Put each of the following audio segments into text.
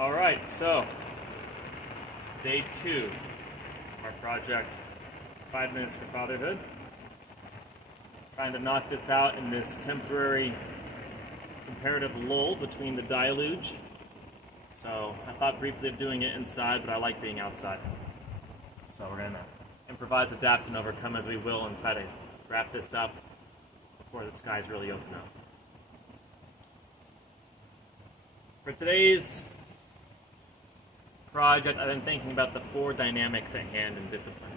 All right, so day 2 of our project, 5 minutes for fatherhood. Trying to knock this out in this temporary comparative lull between the deluge. So I thought briefly of doing it inside, but I like being outside. So we're going to improvise, adapt, and overcome as we will and try to wrap this up before the skies really open up. For today's project, I've been thinking about the 4 dynamics at hand in discipline.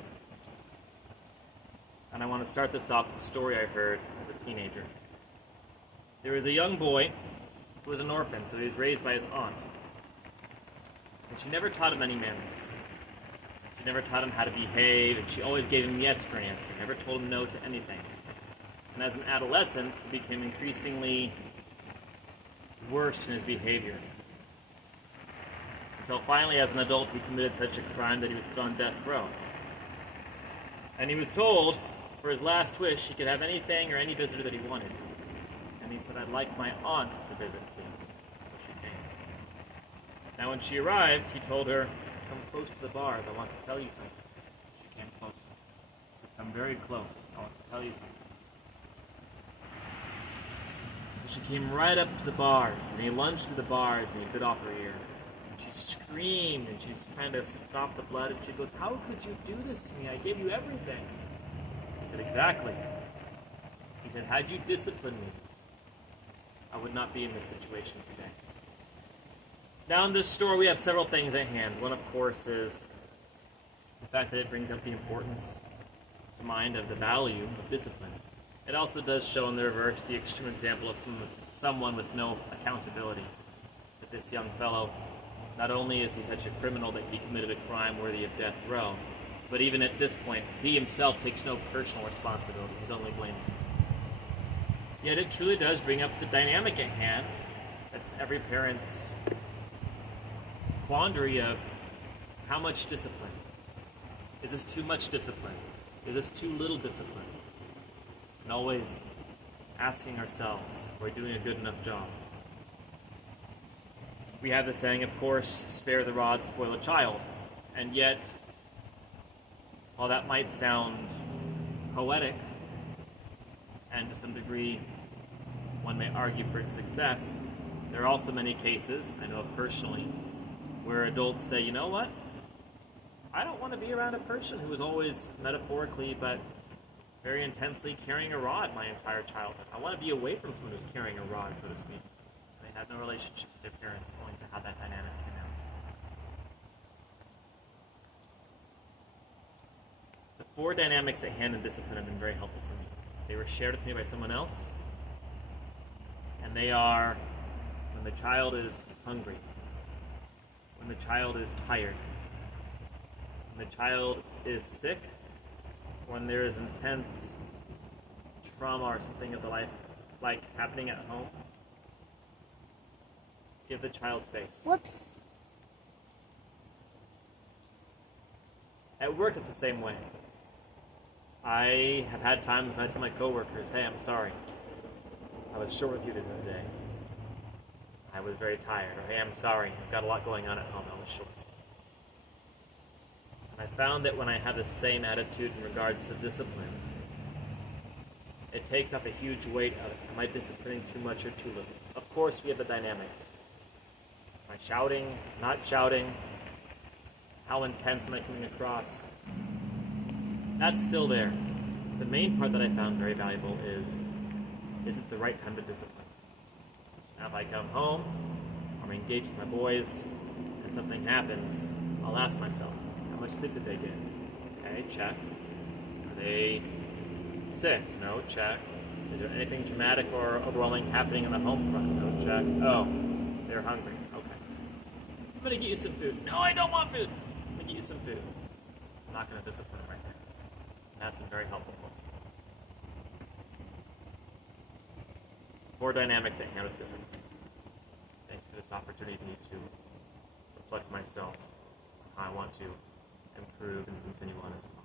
And I want to start this off with a story I heard as a teenager. There was a young boy who was an orphan, so he was raised by his aunt. And she never taught him any manners. She never taught him how to behave, and she always gave him yes for an answer, never told him no to anything. And as an adolescent, he became increasingly worse in his behavior. Until finally, as an adult, he committed such a crime that he was put on death row. And he was told, for his last wish, he could have anything or any visitor that he wanted. And he said, "I'd like my aunt to visit, please." So she came. Now when she arrived, he told her, "Come close to the bars, I want to tell you something." She came closer. He said, "Come very close, I want to tell you something." So she came right up to the bars, and he lunged through the bars, and he bit off her ear. And she screamed, and she's trying to stop the blood, and she goes, "How could you do this to me? I gave you everything." He said, "Exactly." He said, "Had you disciplined me, I would not be in this situation today." Now in this story, we have several things at hand. One, of course, is the fact that it brings up the importance to mind of the value of discipline. It also does show in the reverse the extreme example of someone with no accountability. That this young fellow, not only is he such a criminal that he committed a crime worthy of death row, but even at this point, he himself takes no personal responsibility. He's only blaming. Yet it truly does bring up the dynamic at hand. That's every parent's quandary of how much discipline. Is this too much discipline? Is this too little discipline? And always asking ourselves, are we doing a good enough job? We have the saying, of course, spare the rod, spoil a child. And yet, while that might sound poetic, and to some degree one may argue for its success, there are also many cases, I know of personally, where adults say, "You know what? I don't want to be around a person who is always metaphorically but very intensely carrying a rod my entire childhood. I want to be away from someone who's carrying a rod, so to speak." They had no relationship with their parents, owing to how that dynamic came out. The 4 dynamics at hand in discipline have been very helpful for me. They were shared with me by someone else, and they are when the child is hungry, when the child is tired, when the child is sick, when there is intense trauma or something of the life like happening at home. Give the child space. Whoops. At work, it's the same way. I have had times when I tell my coworkers, "Hey, I'm sorry. I was short with you today. I was very tired." Or, "Hey, I'm sorry. I've got a lot going on at home. I was short." And I found that when I have the same attitude in regards to discipline, it takes up a huge weight of, am I disciplining too much or too little? Of course, we have the dynamics. Am I shouting, not shouting? How intense am I coming across? That's still there. The main part that I found very valuable is it the right time to discipline? So now if I come home, or I'm engaged with my boys, and something happens, I'll ask myself, how much sleep did they get? Okay, check. Are they sick? No, check. Is there anything traumatic or overwhelming happening on the home front? No, check. Oh, they're hungry. Okay. I'm going to get you some food. No, I don't want food. I'm going to get you some food. I'm not going to discipline them right there. And that's been very helpful. 4 dynamics at hand with discipline. Thank you for this opportunity to reflect myself on how I want to improve and continue on as a father.